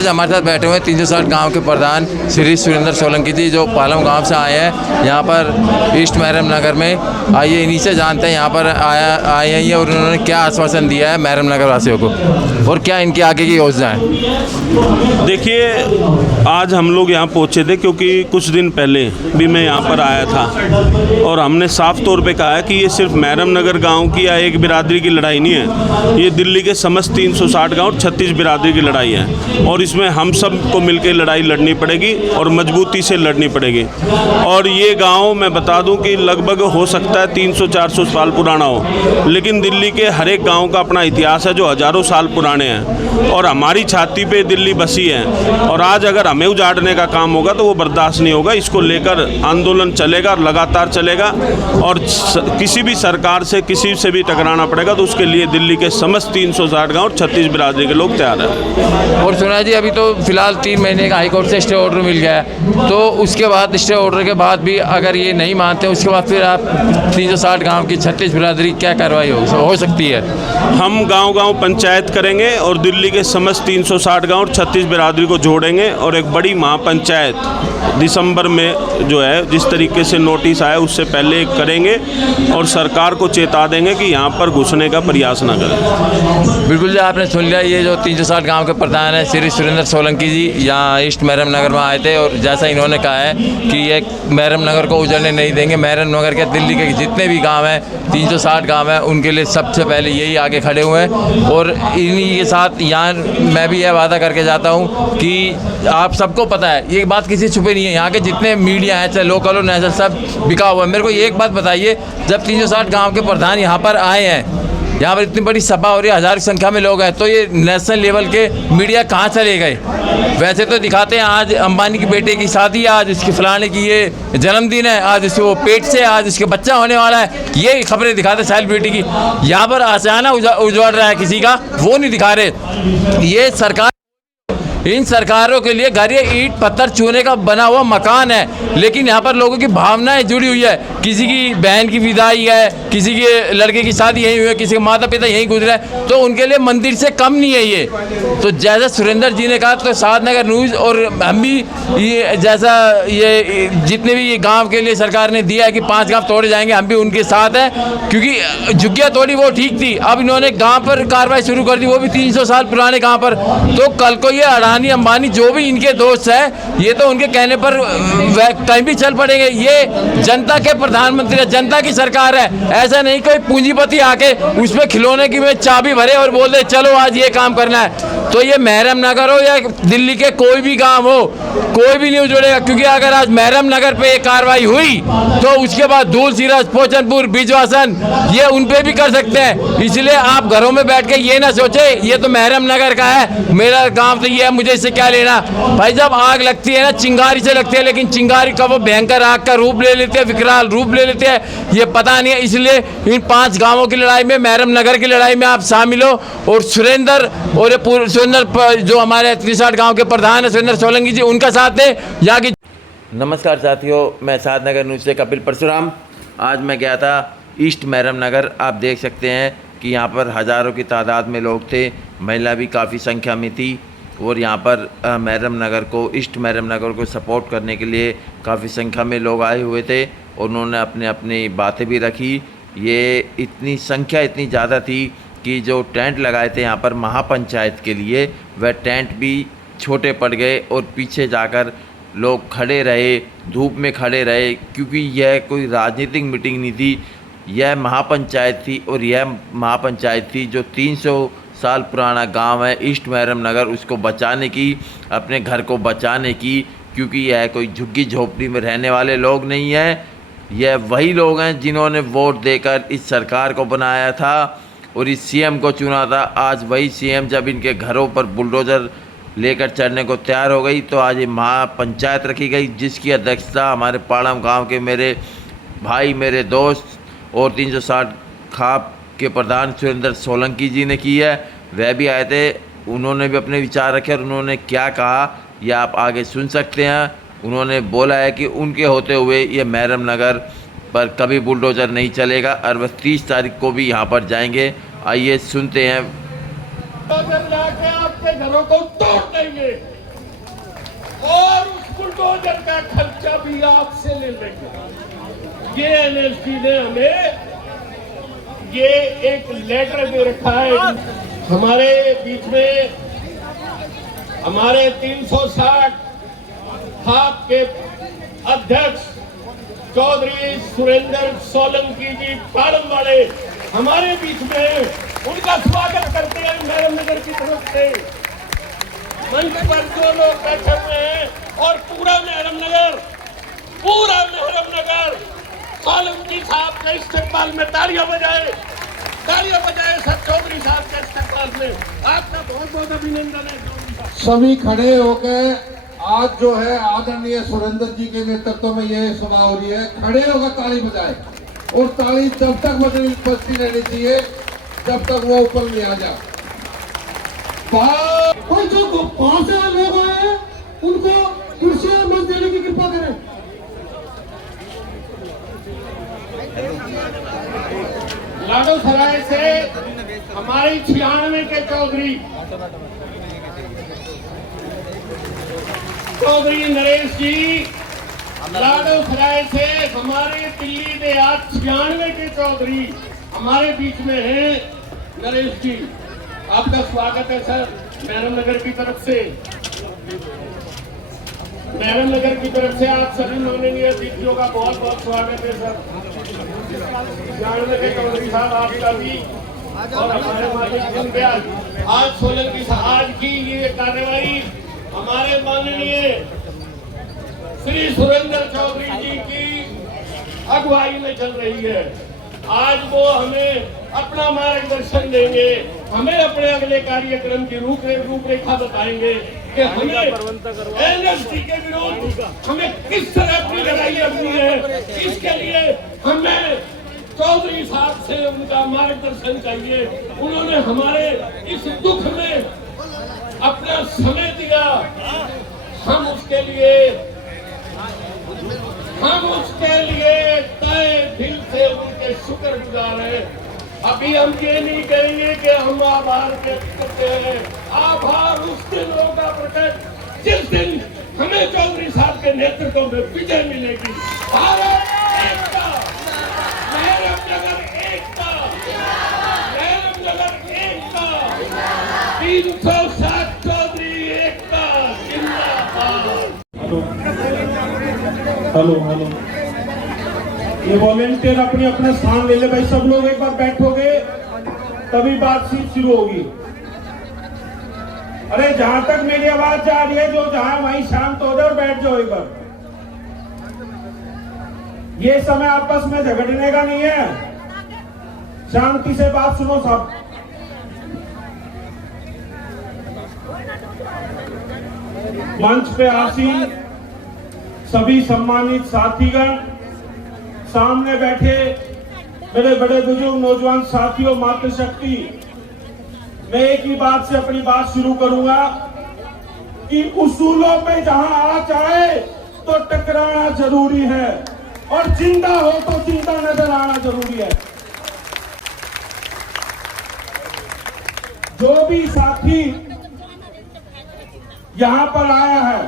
हमारे साथ बैठे हुए हैं 360 गांव के प्रधान श्री सुरेंद्र सोलंकी जी, जो पालम गांव से आए हैं यहाँ पर ईस्ट महरम नगर में। आइए इन्हीं से जानते हैं यहाँ पर आए हैं ये और उन्होंने क्या आश्वासन दिया है महरम नगर वासियों को और क्या इनकी आगे की योजना है। देखिए, आज हम लोग यहाँ पहुँचे थे क्योंकि कुछ दिन पहले भी मैं यहाँ पर आया था और हमने साफ तौर पे कहा है कि ये सिर्फ महरम नगर गाँव की या एक बिरादरी की लड़ाई नहीं है, ये दिल्ली के समस्त 360 गाँव और 36 बिरादरी की लड़ाई है और इसमें हम सब को मिलकर लड़ाई लड़नी पड़ेगी और मजबूती से लड़नी पड़ेगी। और ये गांव मैं बता दूं कि लगभग हो सकता है 300-400 साल पुराना हो, लेकिन दिल्ली के हर एक गांव का अपना इतिहास है जो हज़ारों साल पुराने हैं और हमारी छाती पे दिल्ली बसी है। और आज अगर हमें उजाड़ने का काम होगा तो वो बर्दाश्त नहीं होगा। इसको लेकर आंदोलन चलेगा, लगातार चलेगा और किसी भी सरकार से किसी से भी टकराना पड़ेगा तो उसके लिए दिल्ली के समस्त 360 गाँव और 36 बिरादरी के लोग तैयार हैं। और सुना जी, अभी तो फिलहाल 3 महीने का हाईकोर्ट से स्टे ऑर्डर मिल गया है, तो उसके बाद स्टे ऑर्डर के बाद भी अगर ये नहीं मानते उसके बाद फिर आप 360 गांव की 36 बिरादरी क्या कार्रवाई हो सकती है? हम गांव-गांव पंचायत करेंगे और दिल्ली के समस्त 360 गांव और 36 बिरादरी को जोड़ेंगे और एक बड़ी महापंचायत दिसंबर में जो है जिस तरीके से नोटिस आया उससे पहले करेंगे और सरकार को चेता देंगे कि यहाँ पर घुसने का प्रयास न करें। बिल्कुल जी, आपने सुन लिया, ये जो 360 गांव के प्रधान है श्री सुरेंद्र सोलंकी जी यहाँ ईस्ट महरम नगर में आए थे और जैसा इन्होंने कहा है कि ये महरम नगर को उजड़ने नहीं देंगे। महरम नगर के दिल्ली के जितने भी गांव हैं 360 गांव हैं उनके लिए सबसे पहले यही आगे खड़े हुए हैं और इन्हीं के साथ यहाँ मैं भी यह वादा करके जाता हूँ कि आप सबको पता है, ये बात किसी छुपे नहीं है, यहाँ के जितने मीडिया हैं चाहे लोकल और नेशनल सब बिका हुआ है। मेरे को एक बात बताइए, जब 360 गाँव के प्रधान यहाँ पर आए हैं, यहाँ पर इतनी बड़ी सभा हो रही है, 1000 की संख्या में लोग हैं, तो ये नेशनल लेवल के मीडिया कहाँ चले गए? वैसे तो दिखाते हैं आज अंबानी की बेटे की शादी है, आज इसके फलाने की ये जन्मदिन है, आज इसको वो पेट से आज इसके बच्चा होने वाला है, ये खबरें दिखाते सेलिब्रिटी की। यहाँ पर आशियाना उजड़ रहा है किसी का, वो नहीं दिखा रहे। ये सरकार, इन सरकारों के लिए घर ये ईंट पत्थर चूने का बना हुआ मकान है, लेकिन यहाँ पर लोगों की भावनाएं जुड़ी हुई है। किसी की बहन की विदाई है, किसी के लड़के की शादी यहीं हुई है, किसी के माता पिता यहीं गुजरे हैं, तो उनके लिए मंदिर से कम नहीं है ये। तो जैसा सुरेंद्र जी ने कहा, तो शादनगर न्यूज़ और हम भी ये जैसा ये जितने भी ये गाँव के लिए सरकार ने दिया है कि 5 गाँव तोड़े जाएंगे, हम भी उनके साथ हैं, क्योंकि झुग्गिया तोड़ी वो ठीक थी, अब इन्होंने गाँव पर कार्रवाई शुरू कर दी, वो भी 300 साल पुराने गाँव पर। तो कल को ये अडानी अंबानी जो भी इनके दोस्त हैं, ये तो उनके कहने पर कहीं भी चल पड़ेंगे। ये जनता के प्रधानमंत्री है, जनता की सरकार है, ऐसा नहीं कोई पूंजीपति आके उसमें खिलौने की में चाबी भरे और बोल दे चलो आज ये काम करना है। तो ये महरम नगर हो या दिल्ली के कोई भी गांव हो, कोई भी नहीं उजड़ेगा, क्योंकि अगर आज महरम नगर पे एक कार्रवाई हुई तो उसके बाद धूल सीरस, पोचनपुर, बिजवासन ये उन पे भी कर सकते हैं। इसलिए आप घरों में बैठ के ये ना सोचे ये तो महरम नगर का है, मेरा गाँव तो ये है, मुझे इससे क्या लेना। भाई जब आग लगती है ना, चिंगारी से लगती है, लेकिन चिंगारी का वो भयंकर आग का रूप ले लेते हैं, विकराल रूप ले लेते हैं, ये पता नहीं है। इसलिए इन 5 गांवों की लड़ाई में, महरम नगर की लड़ाई में आप शामिल हो और सुरेंद्र और सुरेंद्र जो हमारे 360 गांव के प्रधान है सुरेंद्र सोलंकी जी, उनका साथ है यहाँ की। नमस्कार साथियों, मैं शादनगर न्यूज़ से कपिल परशुराम। आज मैं गया था ईस्ट महरम नगर। आप देख सकते हैं कि यहाँ पर हज़ारों की तादाद में लोग थे, महिला भी काफ़ी संख्या में थी और यहाँ पर महरम नगर को, ईस्ट महरम नगर को सपोर्ट करने के लिए काफ़ी संख्या में लोग आए हुए थे और उन्होंने अपने अपनी बातें भी रखी। ये इतनी संख्या इतनी ज़्यादा थी कि जो टेंट लगाए थे यहाँ पर महापंचायत के लिए, वह टेंट भी छोटे पड़ गए और पीछे जाकर लोग खड़े रहे, धूप में खड़े रहे, क्योंकि यह कोई राजनीतिक मीटिंग नहीं थी, यह महापंचायत थी। और यह महापंचायत थी जो 300 साल पुराना गांव है ईस्ट महरम नगर, उसको बचाने की, अपने घर को बचाने की, क्योंकि यह कोई झुग्गी झोपड़ी में रहने वाले लोग नहीं हैं। यह वही लोग हैं जिन्होंने वोट देकर इस सरकार को बनाया था और इस सीएम को चुना था। आज वही सीएम जब इनके घरों पर बुलडोज़र लेकर चढ़ने को तैयार हो गई, तो आज ये महापंचायत रखी गई, जिसकी अध्यक्षता हमारे पाड़म गाँव के मेरे भाई, मेरे दोस्त और 360 खाप के प्रधान सुरेंद्र सोलंकी जी ने की है। वह भी आए थे, उन्होंने भी अपने विचार रखे और उन्होंने क्या कहा यह आप आगे सुन सकते हैं। उन्होंने बोला है कि उनके होते हुए ये महरम नगर पर कभी बुलडोज़र नहीं चलेगा और वह 30 तारीख को भी यहाँ पर जाएंगे। आइए सुनते हैं। घरों को तोड़ देंगे और उस बुलडोजर का खर्चा भी आपसे ले लेंगे। ये एनएसडी ने हमें ये एक लेटर दे रखा है। हमारे बीच में हमारे 360 खाप के अध्यक्ष चौधरी सुरेंद्र सोलंकी जी पालम वाले हमारे बीच में, उनका स्वागत करते हैं मैरम नगर की तरफ से। मंच पर जो लोग बैठे हुए हैं और पूरा मैरम नगर सोलंकी साहब के इस्तेमाल में तालियां बजाए सर चौधरी साहब के इस्तेमाल में। आपका बहुत बहुत अभिनंदन है। सभी खड़े होकर आज जो है आदरणीय सुरेंद्र जी के नेतृत्व में ये सभा हो रही है, खड़े होकर ताली बजाए और ताली जब तक बजती रहनी चाहिए जब तक वो ऊपर नहीं आ जाए। और जो 5 लोग आए हैं उनको कुर्सियां मत देने की कृपा करें। लाडो सराय से हमारी 96 के चौधरी नरेश जी, लाडो सराय से हमारे दिल्ली देहात 96 के चौधरी हमारे बीच में हैं। नरेश जी, आपका स्वागत है सर मैरम नगर की तरफ से। मैरम नगर की तरफ से आप सभी माननीय अतिथियों का बहुत बहुत स्वागत है सर। 96 के चौधरी साहब आपका भी और हमारे मालिक आज सोलंकी साहब आज की ये कार्यवाही हमारे माननीय श्री सुरेंद्र चौधरी जी की अगुवाई में चल रही है। आज वो हमें अपना मार्गदर्शन देंगे, हमें अपने अगले कार्यक्रम की रूपरेखा बताएंगे कि हमें एनएसडी के विरोध हमें किस तरह अपनी लड़ाई लड़नी है। इसके लिए हमें चौधरी साहब से उनका मार्गदर्शन चाहिए। उन्होंने हमारे इस दुख में अपना समय दिया, हम उसके लिए तहे दिल से उनके शुक्रगुजार हैं। अभी हम ये नहीं कहेंगे कि हम आभार व्यक्त करते हैं। आभार उस दिन होगा प्रकट जिस दिन हमें चौधरी साहब के नेतृत्व में विजय मिलेगी। भारत एकता, मैरम नगर एकता, मैरम नगर एकता, 360 चौधरी एकता जिंदाबाद। हेलो ये वॉलेंटियर अपने अपने स्थान ले ले भाई। सब लोग एक बार बैठोगे तभी बातचीत शुरू होगी। अरे जहां तक मेरी आवाज जा रही है, जो जहां वहीं शांत हो जाओ और बैठ जाओ एक बार। ये समय आपस में झगड़ने का नहीं है, शांति से बात सुनो सब। मंच पे आसीन सभी सम्मानित साथीगण, सामने बैठे मेरे बड़े बुजुर्ग नौजवान साथियों, मातृशक्ति, मैं एक ही बात से अपनी बात शुरू करूंगा कि उसूलों पे जहां आँच आए तो टकराना जरूरी है और जिंदा हो तो जिंदा नजर आना जरूरी है। जो भी साथी यहां पर आया है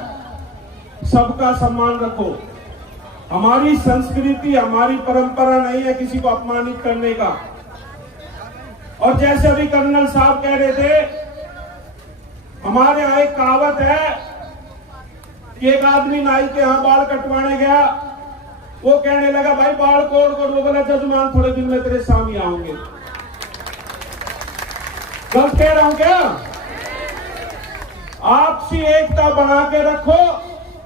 सबका सम्मान रखो। हमारी संस्कृति, हमारी परंपरा नहीं है किसी को अपमानित करने का। और जैसे अभी कर्नल साहब कह रहे थे, हमारे यहाँ एक कहावत है कि एक आदमी नाई के यहाँ बाल कटवाने गया, वो कहने लगा भाई बाल कोड़ कोड़, वो बोला जजमान थोड़े दिन में तेरे सामने आऊंगे। गलत कह रहा हूं क्या? आपसी एकता बना के रखो।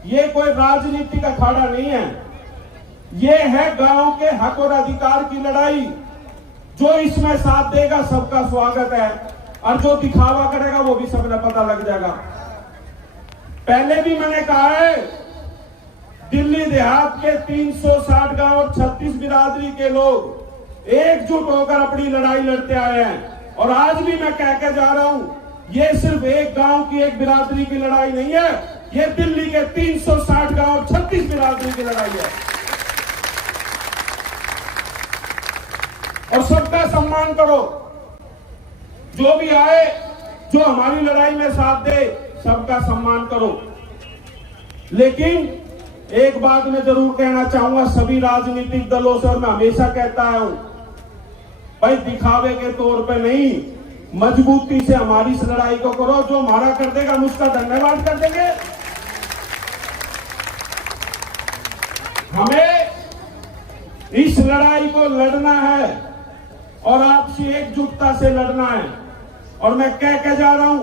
ये कोई राजनीति का अखाड़ा नहीं है, ये है गांव के हक और अधिकार की लड़ाई। जो इसमें साथ देगा सबका स्वागत है, और जो दिखावा करेगा वो भी सबने पता लग जाएगा। पहले भी मैंने कहा है, दिल्ली देहात के 360 गांव और 36 बिरादरी के लोग एकजुट होकर अपनी लड़ाई लड़ते आए हैं। और आज भी मैं कह के जा रहा हूं, ये सिर्फ एक गांव की एक बिरादरी की लड़ाई नहीं है, ये दिल्ली के 360 गांव और 36 बिरादरी की लड़ाई है। और सबका सम्मान करो। जो भी आए जो हमारी लड़ाई में साथ दे सबका सम्मान करो। लेकिन एक बात मैं जरूर कहना चाहूंगा सभी राजनीतिक दलों से, और मैं हमेशा कहता हूं, भाई दिखावे के तौर पे नहीं, मजबूती से हमारी इस लड़ाई को करो। जो हमारा कर देगा हम उसका धन्यवाद कर देंगे। हमें इस लड़ाई को लड़ना है और आपसी एकजुटता से लड़ना है। और मैं कह के जा रहा हूं,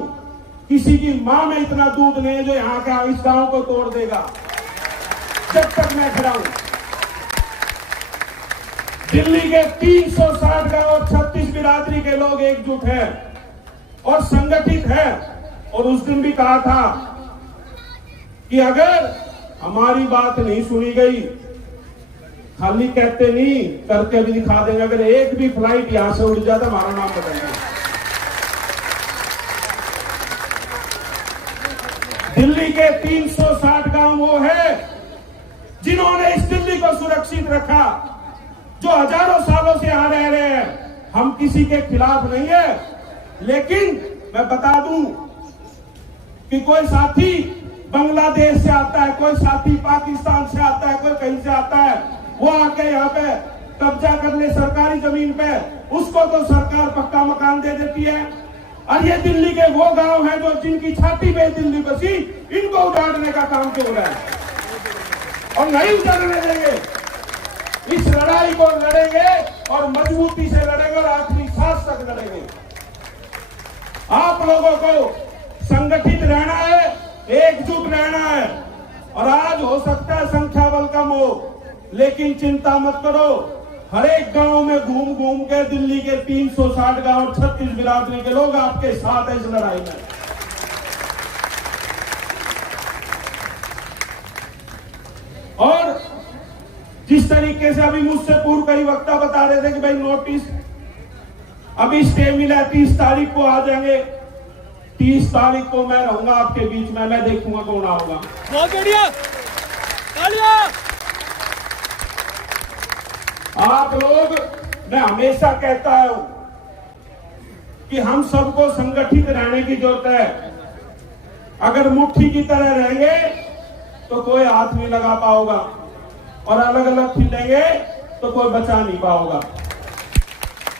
किसी की मां में इतना दूध नहीं है जो यहां का इस गांव को तोड़ देगा। जब तक मैं खड़ा हूं, दिल्ली के 360 गांव और 36 बिरादरी के लोग एकजुट हैं और संगठित हैं। और उस दिन भी कहा था कि अगर हमारी बात नहीं सुनी गई, खाली कहते नहीं, करके भी दिखा देंगे। अगर एक भी फ्लाइट यहां से उड़ जाता हमारा नाम बदल देंगे। दिल्ली के 360 गांव वो है जिन्होंने इस दिल्ली को सुरक्षित रखा, जो हजारों सालों से यहां रह रहे हैं। हम किसी के खिलाफ नहीं है, लेकिन मैं बता दूं कि कोई साथी बांग्लादेश से आता है, कोई साथी पाकिस्तान से आता है, कोई कहीं से आता है, वो आके यहाँ पे कब्जा कर ले सरकारी जमीन पे, उसको तो सरकार पक्का मकान दे देती है। और ये दिल्ली के वो गांव हैं जो जिनकी छाती पे दिल्ली बसी, इनको उजाड़ने का काम क्यों हो रहा है? और नहीं उजाड़ने देंगे। इस लड़ाई को लड़ेंगे और मजबूती से लड़ेंगे और आखिरी सांस तक लड़ेंगे। आप लोगों को संगठित रहना है, एकजुट रहना है। और आज हो सकता है संख्या बल कम हो, लेकिन चिंता मत करो। हर एक गांव में घूम घूम के दिल्ली के 360 गांव और 36 बिरादरी के लोग आपके साथ है इस लड़ाई में। और जिस तरीके से अभी मुझसे पूर्व कई वक्ता बता रहे थे कि भाई नोटिस अभी स्टे मिला है, 30 तारीख को आ जाएंगे। 30 तारीख को मैं रहूंगा आपके बीच में, मैं देखूंगा कौन आओगा। बहुत बढ़िया, तालियां। आप लोग, मैं हमेशा कहता हूं कि हम सबको संगठित रहने की जरूरत है। अगर मुट्ठी की तरह रहेंगे तो कोई हाथ नहीं लगा पाओगा, और अलग अलग खिलेंगे तो कोई बचा नहीं पाओगा।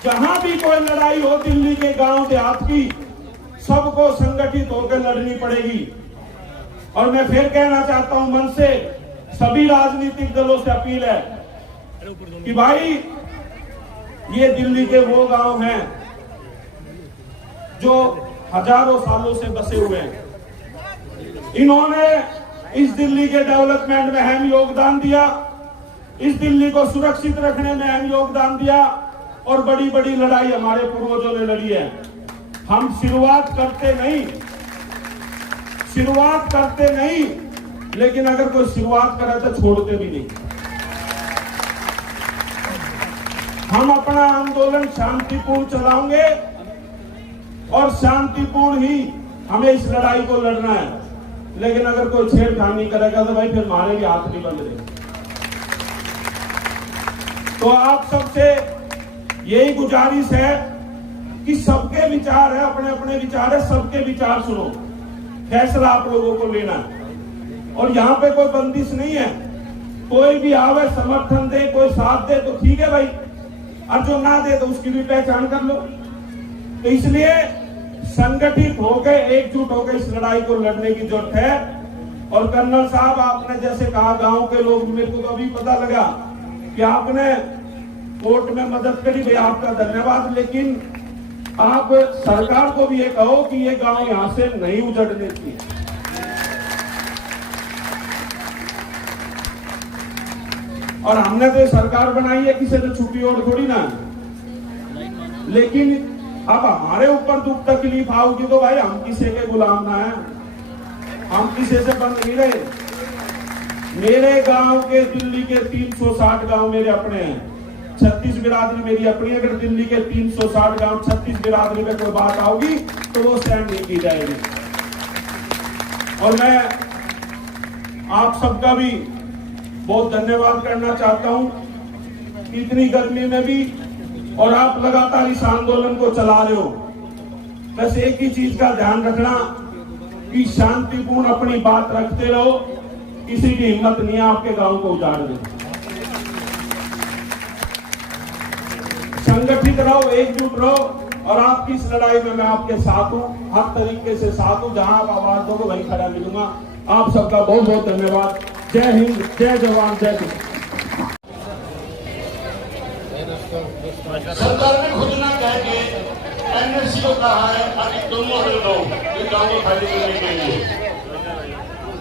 जहां भी कोई लड़ाई हो दिल्ली के गांव देहात की, सबको संगठित होकर लड़नी पड़ेगी। और मैं फिर कहना चाहता हूं, मन से सभी राजनीतिक दलों से अपील है कि भाई ये दिल्ली के वो गांव हैं जो हजारों सालों से बसे हुए हैं। इन्होंने इस दिल्ली के डेवलपमेंट में अहम योगदान दिया, इस दिल्ली को सुरक्षित रखने में अहम योगदान दिया, और बड़ी बड़ी लड़ाई हमारे पूर्वजों ने लड़ी है। हम शुरुआत करते नहीं, लेकिन अगर कोई शुरुआत करे तो छोड़ते भी नहीं। हम अपना आंदोलन शांतिपूर्ण चलाएंगे और शांतिपूर्ण ही हमें इस लड़ाई को लड़ना है। लेकिन अगर कोई छेड़खानी करेगा तो भाई फिर हमारे भी हाथ नहीं बंद रहे। तो आप सबसे यही गुजारिश है कि सबके विचार है, अपने अपने विचार है, सबके विचार सुनो, फैसला आप लोगों को लेना है। और यहाँ पे कोई बंदिश नहीं है, कोई भी आवे समर्थन दे, कोई साथ दे तो ठीक है भाई, और जो ना दे तो उसकी भी पहचान कर लो। तो इसलिए संगठित होकर, एकजुट होकर इस लड़ाई को लड़ने की जरूरत है। और कर्नल साहब, आपने जैसे कहा गांव के लोग, मेरे को तो अभी पता लगा कि आपने कोर्ट में मदद करी, भाई आपका धन्यवाद। लेकिन आप सरकार को भी ये कहो कि ये गांव यहां से नहीं उजड़ने चाहिए। और हमने तो सरकार बनाई है, किसी ने छुट्टी और थोड़ी ना। लेकिन अब हमारे ऊपर दुख तकलीफ आओगी तो भाई हम किसी के गुलाम ना है, हम किसी से बंद नहीं रहे। मेरे गांव के, दिल्ली के 360 गांव मेरे अपने हैं, 36 बिरादरी मेरी अपनी। अगर दिल्ली के 360 गांव 36 बिरादरी में कोई बात आओगी तो वो स्टैंड नहीं की जाएगी। और मैं आप सबका भी बहुत धन्यवाद करना चाहता हूं, इतनी गर्मी में भी, और आप लगातार इस आंदोलन को चला रहे हो। बस एक ही चीज का ध्यान रखना कि शांतिपूर्ण अपनी बात रखते रहो, किसी की हिम्मत नहीं है आपके गांव को उजाड़ देने। संगठित रहो, एकजुट रहो, और आपकी इस लड़ाई में मैं आपके साथ हूं, हर तरीके से साथ हूं। जहां आप आवाज दोगे वहीं खड़ा मिलूंगा। आप सबका बहुत बहुत धन्यवाद। जय हिंद, जय जवान, जय किसान। सरकार ने खुद ना कह के एनएससी को कहा है ताकि दोनों लोग गाँव को खाली करने के लिए।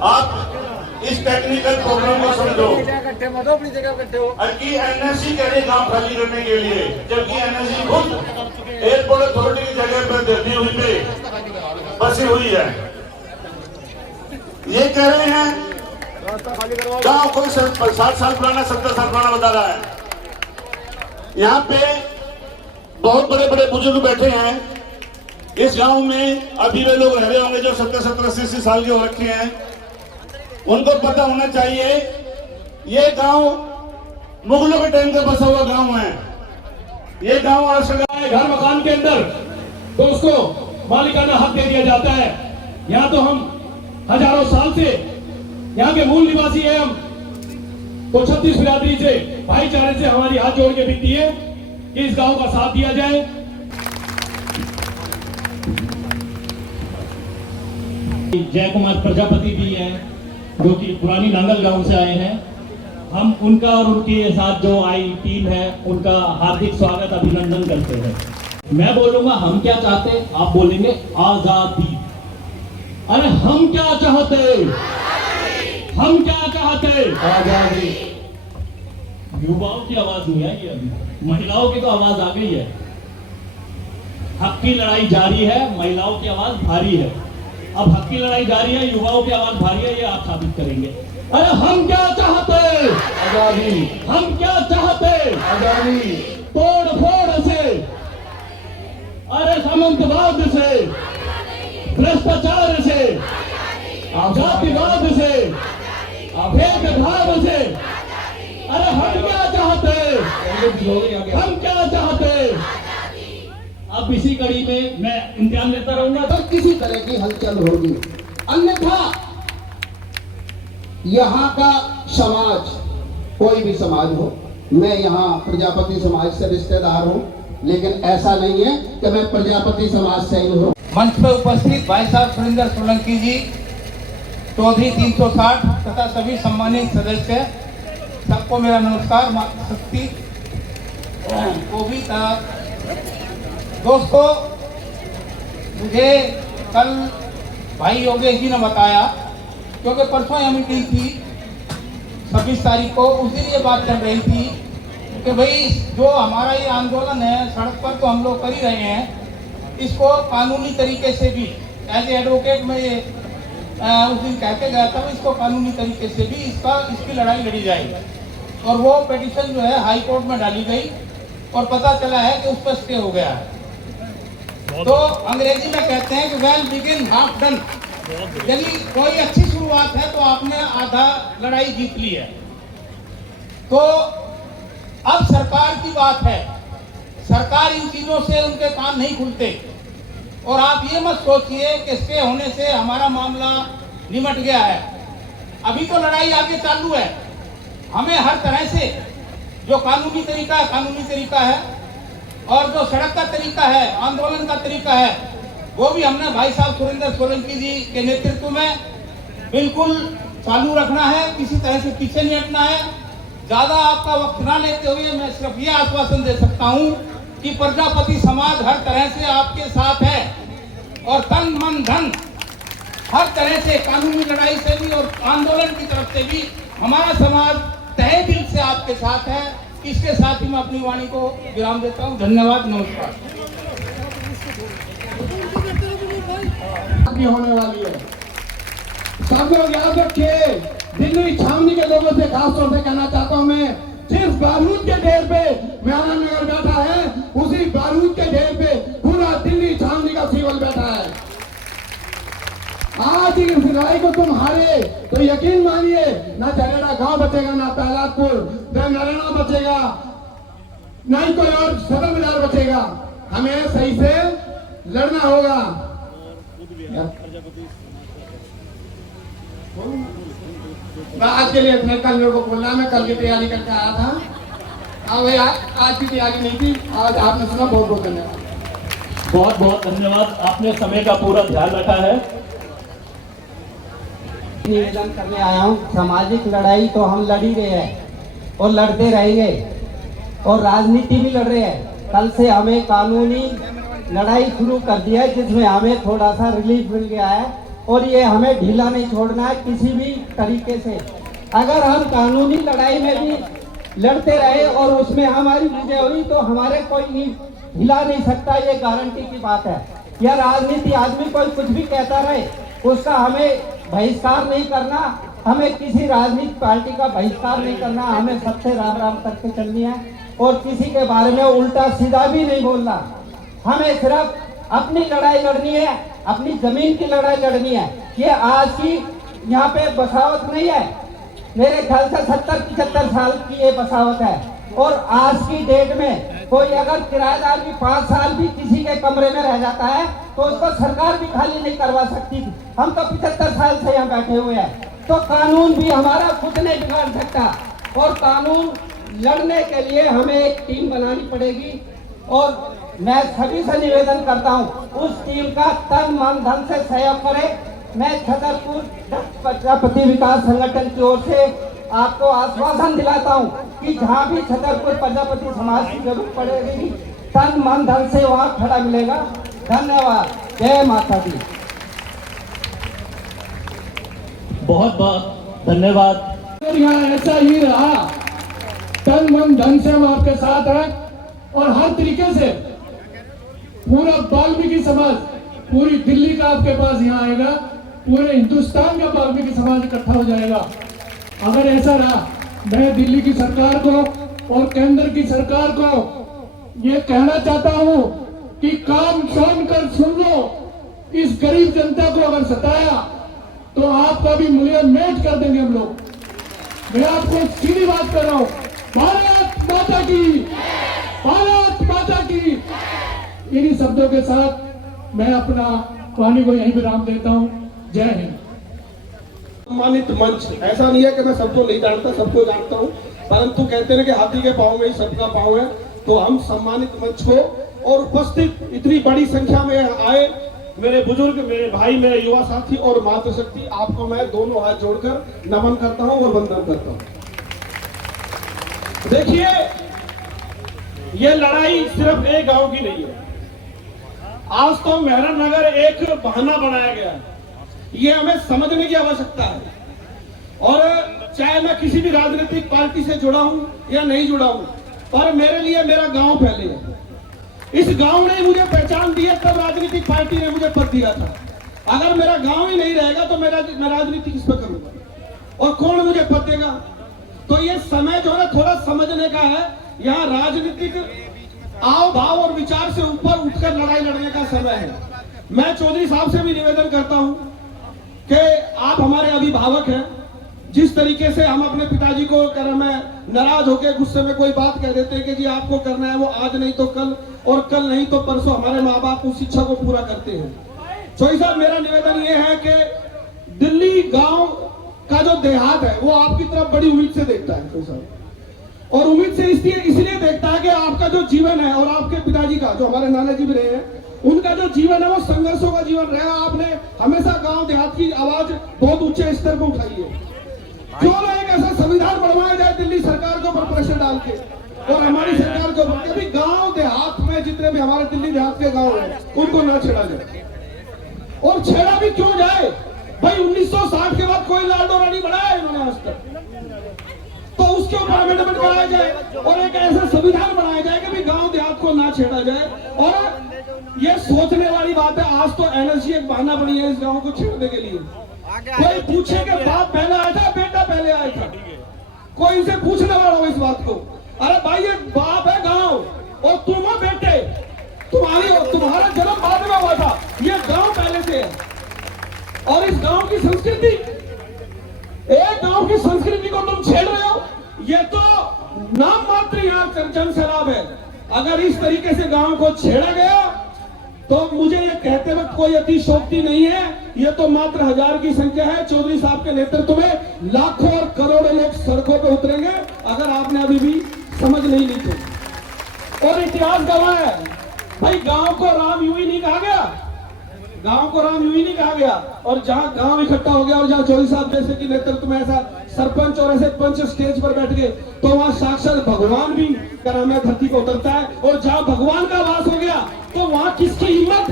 आप इस टेक्निकल प्रॉब्लम को समझो कि एनएससी कह रहे गाँव खाली करने के लिए, जबकि एनएससी खुद एयरपोर्ट अथॉरिटी की जगह पर दिल्ली हुई पे बसी हुई है। ये कह रहे हैं गाँव कोई 60 साल पुराना 70 साल पुराना बता रहा है। यहाँ पे बहुत बड़े बड़े बुजुर्ग बैठे हैं इस गांव में, अभी वे लोग रह रहे होंगे जो 70-70, 80 साल के हो रखे हैं। उनको पता होना चाहिए ये गांव मुगलों के टाइम का बसा हुआ गांव है। ये गांव आज घर मकान के अंदर तो उसको मालिकाना हक दे दिया जाता है। यहाँ तो हम हजारों साल से यहाँ के मूल निवासी है। हम तो 36 बिरादरी से, भाईचारे से हमारी हाथ जोड़ के विनती है कि इस गांव का साथ दिया जाए। जय कुमार प्रजापति भी हैं जो कि पुरानी नांगल गांव से आए हैं। हम उनका और उनके साथ जो आई टीम है उनका हार्दिक स्वागत अभिनंदन करते हैं। मैं बोलूंगा हम क्या चाहते, आप बोलेंगे आजादी। अरे हम क्या चाहते, हम क्या चाहते, आजादी। युवाओं की आवाज नहीं आई अभी, महिलाओं की तो आवाज आ गई है। हक की लड़ाई जारी है, महिलाओं की आवाज भारी है। अब हक की लड़ाई जारी है, युवाओं की आवाज भारी है, ये आप साबित करेंगे। अरे हम क्या चाहते, आजादी। हम क्या चाहते, आजादी। तोड़ फोड़ से, अरे सामंतवाद से, भ्रष्टाचार से, जातिवाद से, भेदभाव से, अरे हम क्या चाहते, हम क्या चाहते। अब इसी कड़ी में मैं इम्तिहान लेता रहूंगा तो किसी तरह की हलचल होगी, अन्यथा यहाँ का समाज, कोई भी समाज हो, मैं यहाँ प्रजापति समाज से रिश्तेदार हूँ, लेकिन ऐसा नहीं है कि मैं प्रजापति समाज से ही हूँ। मंच पर उपस्थित भाई साहब सुरेंद्र सोलंकी जी, चौधरी 360 तथा सभी सम्मानित सदस्य, सबको मेरा नमस्कार। शक्ति को भी था। दोस्तों, मुझे कल भाई योगेश जी ने बताया, क्योंकि परसों यह मीटिंग थी 26 तारीख को, उसी लिए बात चल रही थी कि भाई जो हमारा ये आंदोलन है सड़क पर तो हम लोग कर ही रहे हैं, इसको कानूनी तरीके से भी एज एडवोकेट में ये उस दिन कहते गया था, इसको कानूनी तरीके से भी इसकी लड़ाई लड़ी जाएगी। और वो पिटीशन जो है हाई कोर्ट में डाली गई और पता चला है कि उस पर स्टे हो गया है। तो अंग्रेजी में कहते हैं कि वेल बिगिन हाफ डन, यदि कोई अच्छी शुरुआत है तो आपने आधा लड़ाई जीत ली है। तो अब सरकार की बात है, सरकार इन चीजों से उनके कान नहीं खुलते। और आप ये मत सोचिए कि स्टे होने से हमारा मामला निमट गया है, अभी तो लड़ाई आगे चालू है। हमें हर तरह से जो कानूनी तरीका है कानूनी तरीका है, और जो सड़क का तरीका है, आंदोलन का तरीका है, वो भी हमने भाई साहब सुरेंद्र सोलंकी जी के नेतृत्व में बिल्कुल चालू रखना है, किसी तरह से पीछे नहीं हटना है। ज्यादा आपका वक्त ना लेते हुए मैं सिर्फ ये आश्वासन दे सकता हूँ कि प्रजापति समाज हर तरह से आपके साथ है, और तन मन धन हर तरह से कानूनी लड़ाई से भी और आंदोलन की तरफ से भी हमारा समाज तहे दिल से आपके साथ है। इसके साथ ही मैं अपनी वाणी को विराम देता हूँ। धन्यवाद, नमस्कार। होने वाली है, सब लोग याद रखिए। दिल्ली छावनी के लोगों से खासतौर से कहना चाहता हूँ मैं, जिस बारूद के ढेर पे मेरा नगर बैठा है, उसी बारूद के ढेर पे पूरा दिल्ली छावनी का सिविल बैठा है। आज इस लड़ाई को तुम हारे तो यकीन मानिए, ना चरेड़ा गांव बचेगा, ना पहलादपुर, ना नरेना बचेगा, ना ही कोई और सदर बाजार बचेगा। हमें सही से लड़ना होगा। आज के लिए इतना, कल मेरे को बोलना, मैं कल की तैयारी करके आया था। हाँ भैया, आज की तैयारी नहीं थी, आज आपने सुना, बहुत बहुत धन्यवाद। बहुत बहुत धन्यवाद, आपने समय का पूरा ध्यान रखा है। निवेदन करने आया हूँ। सामाजिक लड़ाई तो हम लड़ ही रहे हैं और लड़ते रहेंगे, और राजनीति भी लड़ रहे हैं। कल से हमें कानूनी लड़ाई शुरू कर दिया है, जिसमें हमें थोड़ा सा रिलीफ मिल गया है, और ये हमें ढीला नहीं छोड़ना है किसी भी तरीके से। अगर हम कानूनी लड़ाई में भी लड़ते रहे और उसमें हमारी विजय हुई तो हमारे कोई हिला नहीं सकता, ये गारंटी की बात है। यह राजनीति आदमी कोई कुछ भी कहता रहे, उसका हमें बहिष्कार नहीं करना, हमें किसी राजनीतिक पार्टी का बहिष्कार नहीं करना, हमें सबसे राम राम करके चलनी है, और किसी के बारे में उल्टा सीधा भी नहीं बोलना। हमें सिर्फ अपनी लड़ाई लड़नी है, अपनी जमीन की लड़ाई लड़नी है। ये आज की यहाँ पे बसावट नहीं है, मेरे ख्याल से 70-75 साल की ये बसावट है। और आज की डेट में कोई अगर किराएदार भी 5 साल भी किसी के कमरे में रह जाता है तो उसको सरकार भी खाली नहीं करवा सकती। हम तो 75 साल से यहाँ बैठे हुए हैं, तो कानून भी हमारा कुछ नहीं बिगाड़ सकता। और कानून लड़ने के लिए हमें एक टीम बनानी पड़ेगी, और मैं सभी से निवेदन करता हूँ उस टीम का तन मन धन से सहयोग करें। मैं छतरपुर प्रजापति विकास संगठन की ओर से आपको आश्वासन दिलाता हूँ कि जहाँ भी छतरपुर प्रजापति समाज की जरूरत पड़ेगी, तन मन धन से वहाँ खड़ा मिलेगा। धन्यवाद, जय माता दी। बहुत बहुत धन्यवाद। यहाँ ऐसा ही रहा, तन मन धन से हम आपके साथ हैं, और हर तरीके से पूरा वाल्मीकि समाज, पूरी दिल्ली का आपके पास यहाँ आएगा, पूरे हिंदुस्तान का वाल्मीकि समाज इकट्ठा हो जाएगा। अगर ऐसा रहा, मैं दिल्ली की सरकार को और केंद्र की सरकार को ये कहना चाहता हूँ कि काम सुन कर सुन लो। इस गरीब जनता को अगर सताया तो आपका भी मूल्य मेट कर देंगे हम लोग। मैं आपको सीधी बात कर रहा हूँ, भारत माता की, भारत माता की। इन्हीं शब्दों के साथ मैं अपना वाणी को यहीं विराम देता हूँ। जय हिंद। सम्मानित मंच, ऐसा नहीं है कि मैं सबको नहीं जानता, सबको जानता हूँ, परंतु कहते हैं कि हाथी के पाँव में ही सबका पाँव है। तो हम सम्मानित मंच को और उपस्थित इतनी बड़ी संख्या में आए मेरे बुजुर्ग, मेरे भाई, मेरे युवा साथी और मातृशक्ति, आपको मैं दोनों हाथ जोड़कर नमन करता हूँ और वंदन करता हूँ। देखिए, ये लड़ाई सिर्फ एक गांव की नहीं है। आज तो मेहरम नगर एक बहाना बनाया गया है, ये हमें समझने की आवश्यकता है। और चाहे मैं किसी भी राजनीतिक पार्टी से जुड़ा हूं या नहीं जुड़ा हूं, पर मेरे लिए मेरा गांव पहले है। इस गांव ने मुझे पहचान दी है, तब राजनीतिक पार्टी ने मुझे पद दिया था। अगर मेरा गांव ही नहीं रहेगा तो मैं राजनीति किस पर करूंगा और कौन मुझे पद देगा? तो ये समय जो है थोड़ा समझने का है। यहाँ राजनीतिक आव भाव और विचार से ऊपर उठकर लड़ाई लड़ने का समय है। मैं चौधरी साहब से भी निवेदन करता हूं कि आप हमारे अभिभावक हैं। जिस तरीके से हम अपने पिताजी को नाराज होकर गुस्से में कोई बात कह देते हैं कि जी आपको करना है वो आज नहीं तो कल, और कल नहीं तो परसों हमारे माँ बाप उस शिक्षा को पूरा करते हैं। चौधरी साहब, मेरा निवेदन ये है कि दिल्ली गांव का जो देहात है वो आपकी तरफ बड़ी उम्मीद से देखता है चौधरी साहब, और उम्मीद से इसलिए देखता है कि आपका जो जीवन है और आपके पिताजी का, जो हमारे नाना जी भी रहे हैं, उनका जो जीवन है वो संघर्षों का जीवन रहा। आपने हमेशा गांव देहात की आवाज बहुत ऊंचे स्तर पर उठाई है। क्यों ना एक ऐसा संविधान बनवाया जाए दिल्ली सरकार के ऊपर प्रेशर डाल के और हमारी सरकार के ऊपर, कभी गांव देहात में जितने भी हमारे दिल्ली देहात के गांव हैं उनको न छेड़ा जाए। और छेड़ा भी क्यों जाए भाई? 1960 के बाद कोई लाडो रानी बनाया इन्होंने आज तक, तो उसके ऊपर अमेंडमेंट कराया जाए और एक ऐसा संविधान बनाया जाए कि भी गांव देहात को ना छेड़ा जाए। और ये सोचने वाली बात है, आज तो एनर्जी एक बहाना बनी है इस गांव को छेड़ने के लिए। कोई पूछे कि बाप पहले आया था बेटा पहले आया था, कोई इनसे पूछने वाला हो इस बात को? अरे भाई ये बाप है गांव और तुम हो बेटे, तुम्हारा जन्म बाद में हुआ था, ये गांव पहले से है। और इस गांव की संस्कृति, एक गांव की संस्कृति को तुम छेड़ रहे हो, ये तो नाम मात्र यहाँ जन सैलाब है। अगर इस तरीके से गांव को छेड़ा गया तो मुझे ये कहते वक्त कोई अतिशोक्ति नहीं है, ये तो मात्र 1000 की संख्या है। चौधरी साहब के नेतृत्व में लाखों और करोड़ों लोग सड़कों पे उतरेंगे, अगर आपने अभी भी समझ नहीं ली तो। और इतिहास गवाह है भाई, गांव को राम यूं ही नहीं कहा गया, गांव को राम यूं ही नहीं कहा गया। और जहां गांव इकट्ठा हो गया और जहां चौधरी साहब जैसे की नेतृत्व में ऐसा सरपंच और ऐसे पंच स्टेज पर बैठ गए, तो वहां साक्षात भगवान भी करामा धरती को उतरता है। और जहां भगवान का वास हो गया, तो वहां किसकी हिम्मत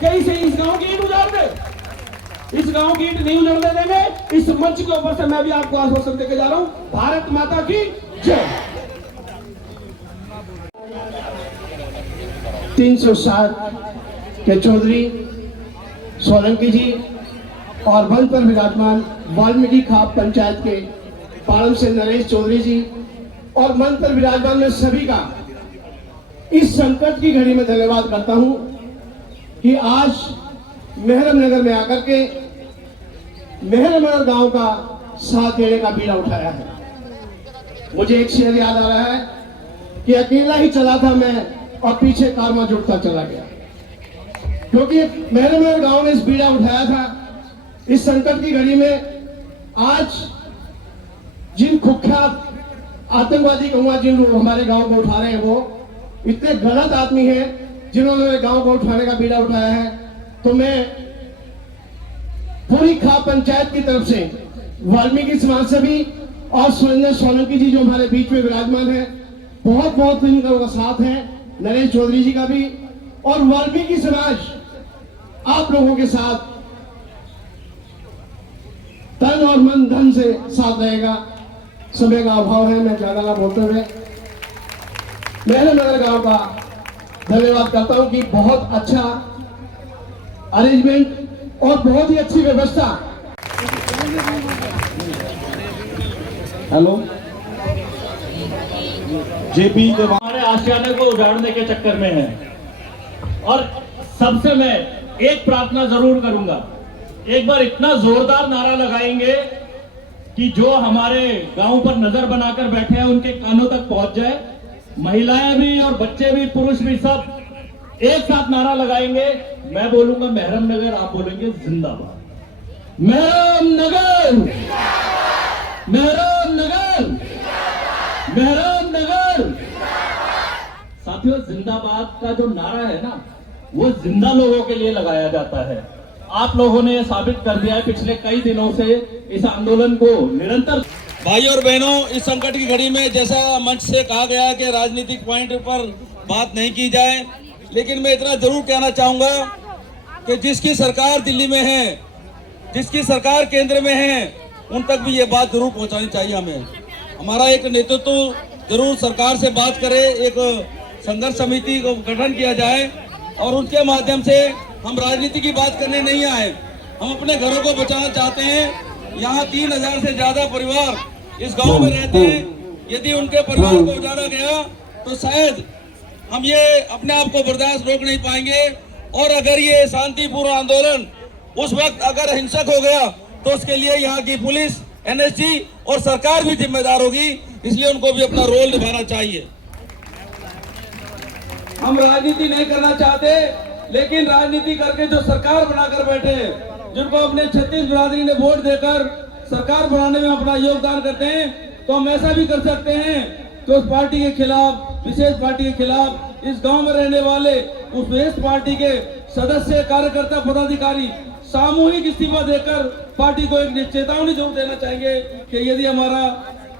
कहीं से इस गांव की ईंट उजाड़ दे। इस गांव की ईंट नहीं उजाड़ने देंगे। इस मंच के ऊपर से मैं भी आपको आश्वासन देके जा रहा हूं, भारत माता की जय। 307 के चौधरी सोलंकी जी और वन पर विराजमान वाल्मीकि खाप पंचायत के पालम से नरेश चौधरी जी और मन पर विराजमान में सभी का इस संकट की घड़ी में धन्यवाद करता हूं कि आज मेहरम नगर में आकर के मेहरम नगर गांव का साथ देने का बीड़ा उठाया है। मुझे एक शेर याद आ रहा है कि अकेला ही चला था मैं और पीछे कारवां जुटता चला गया, क्योंकि मेहरम नगर गांव ने इस बीड़ा उठाया था। इस संकट की घड़ी में आज जिन कुख्यात आतंकवादी कहूंगा, जिन लोग हमारे गांव को उठा रहे हैं, वो इतने गलत आदमी हैं जिन्होंने गांव को उठाने का बीड़ा उठाया है। तो मैं पूरी खाप पंचायत की तरफ से वाल्मीकि समाज से भी और सुरेंद्र सोलंकी जी जो हमारे बीच में विराजमान है, बहुत बहुत इनका साथ है, नरेश चौधरी जी का भी, और वाल्मीकि समाज आप लोगों के साथ तन और मन धन से साथ रहेगा। समय का अभाव है, मैं ज्यादा ना बोलते हुए मेहरम नगर गांव का धन्यवाद करता हूं कि बहुत अच्छा अरेंजमेंट और बहुत ही अच्छी व्यवस्था। हेलो जेपी जब हमारे आशियाने को उजाड़ने के चक्कर में है, और सबसे मैं एक प्रार्थना जरूर करूंगा, एक बार इतना जोरदार नारा लगाएंगे कि जो हमारे गांव पर नजर बनाकर बैठे हैं उनके कानों तक पहुंच जाए। महिलाएं भी और बच्चे भी, पुरुष भी, सब एक साथ नारा लगाएंगे। मैं बोलूंगा मेहरम नगर, आप बोलेंगे जिंदाबाद। मेहरम नगर, मेहरम नगर, मेहरम नगर। साथियों, जिंदाबाद का जो नारा है ना, वो जिंदा लोगों के लिए लगाया जाता है। आप लोगों ने साबित कर दिया है पिछले कई दिनों से इस आंदोलन को निरंतर। भाई और बहनों, इस संकट की घड़ी में जैसा मंच से कहा गया कि राजनीतिक पॉइंट पर बात नहीं की जाए, लेकिन मैं इतना जरूर कहना चाहूंगा कि जिसकी सरकार दिल्ली में है, जिसकी सरकार केंद्र में है, उन तक भी ये बात जरूर पहुंचानी चाहिए। हमें हमारा एक नेतृत्व जरूर सरकार से बात करे, एक संघर्ष समिति को गठन किया जाए और उनके माध्यम से हम राजनीति की बात करने नहीं आए, हम अपने घरों को बचाना चाहते हैं। यहाँ 3000 से ज्यादा परिवार इस गांव में रहते हैं। यदि उनके परिवार को उजाड़ा गया तो शायद हम ये अपने आप को बर्दाश्त रोक नहीं पाएंगे। और अगर ये शांतिपूर्ण आंदोलन उस वक्त अगर हिंसक हो गया तो उसके लिए यहाँ की पुलिस, एनएसजी और सरकार भी जिम्मेदार होगी, इसलिए उनको भी अपना रोल निभाना चाहिए। हम राजनीति नहीं करना चाहते, लेकिन राजनीति करके जो सरकार बनाकर बैठे हैं, जिनको अपने 36 बिरादरी ने वोट देकर सरकार बनाने में अपना योगदान करते हैं, तो हम ऐसा भी कर सकते हैं कि उस पार्टी के खिलाफ, विशेष पार्टी के खिलाफ इस गांव में रहने वाले उस विशेष पार्टी के सदस्य, कार्यकर्ता, पदाधिकारी सामूहिक इस्तीफा देकर पार्टी को एक चेतावनी जरूर देना चाहेंगे कि यदि हमारा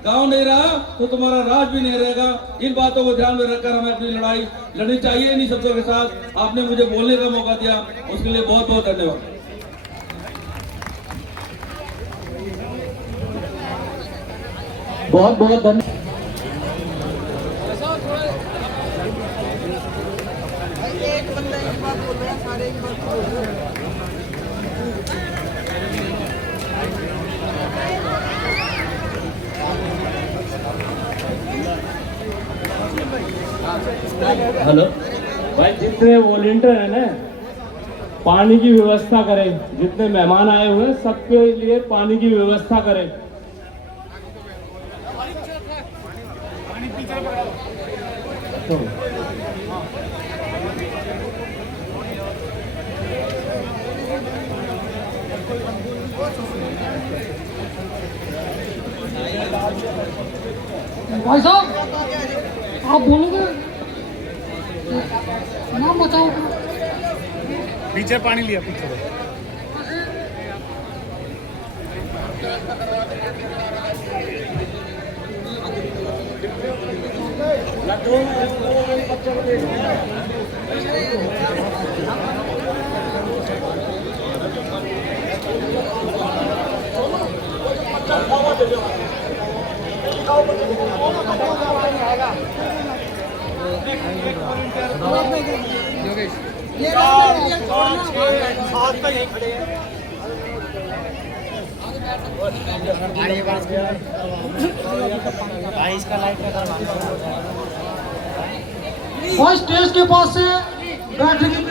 गांव नहीं रहा तो तुम्हारा राज भी नहीं रहेगा। इन बातों को ध्यान में रखकर हमें अपनी लड़ाई लड़नी चाहिए इन्हीं शब्दों के साथ। आपने मुझे बोलने का मौका दिया, उसके लिए बहुत बहुत धन्यवाद। बहुत बहुत धन्यवाद। हेलो भाई, जितने वॉलंटियर है ना, पानी की व्यवस्था करें। जितने मेहमान आए हुए हैं सबके लिए पानी की व्यवस्था करें। भाई साहब आप बोलोगे नाम बताओ। पीछे पानी लिया पीछे। और स्टेज के पास से बैठने की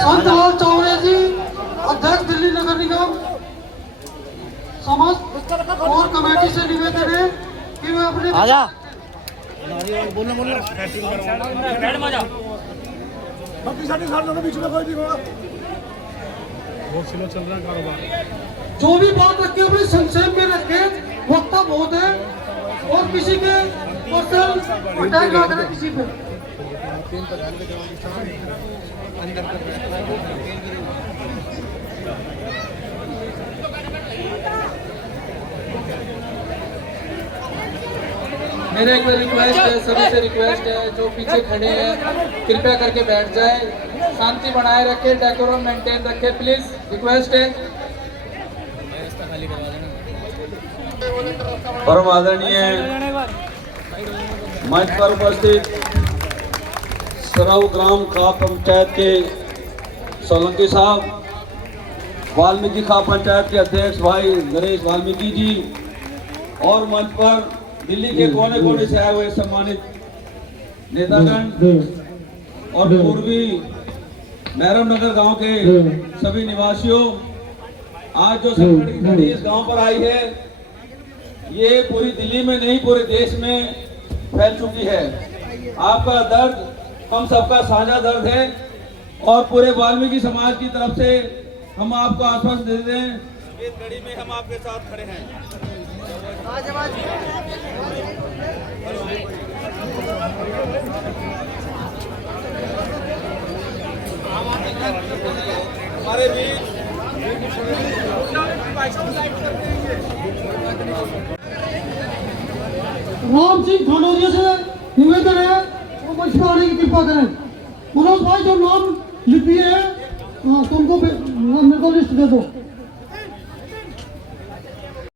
संत लाल चौरे जी अध्यक्ष दिल्ली नगर निगम समस्त और कमेटी से निवेदन है कि वे अपने जो भी बात रखे अपने संक्षेप में रखे। वक्ता बहुत है और किसी के पर्सनल अटैक ना करें किसी पे। मेरा एक रिक्वेस्ट है, सभी से रिक्वेस्ट है जो पीछे खड़े हैं कृपया करके बैठ जाए, शांति बनाए रखें, डेकोरम मेंटेन रखें प्लीज, रिक्वेस्ट है। परम आदरणीय मंच पर उपस्थित सराव ग्राम खाप पंचायत के सोलंकी साहब, वाल्मीकि खाप पंचायत के अध्यक्ष भाई नरेश वाल्मीकि जी और मंच पर दिल्ली के कोने कोने से आए हुए सम्मानित नेतागण और पूर्वी मैरम नगर गांव के सभी निवासियों, आज जो संकट की घड़ी इस गांव पर आई है ये पूरी दिल्ली में नहीं पूरे देश में फैल चुकी है। आपका दर्द हम सबका साझा दर्द है और पूरे वाल्मीकि समाज की तरफ से हम आपको आश्वासन देते हैं इस घड़ी में हम आपके साथ खड़े हैं। हमारे बीच राम सिंह धनौरिया से निवेदन है वो मंच पर आने की कृपा करें। मनोज भाई जो नाम लिपि है तुमको मेरे को लिस्ट दे दो।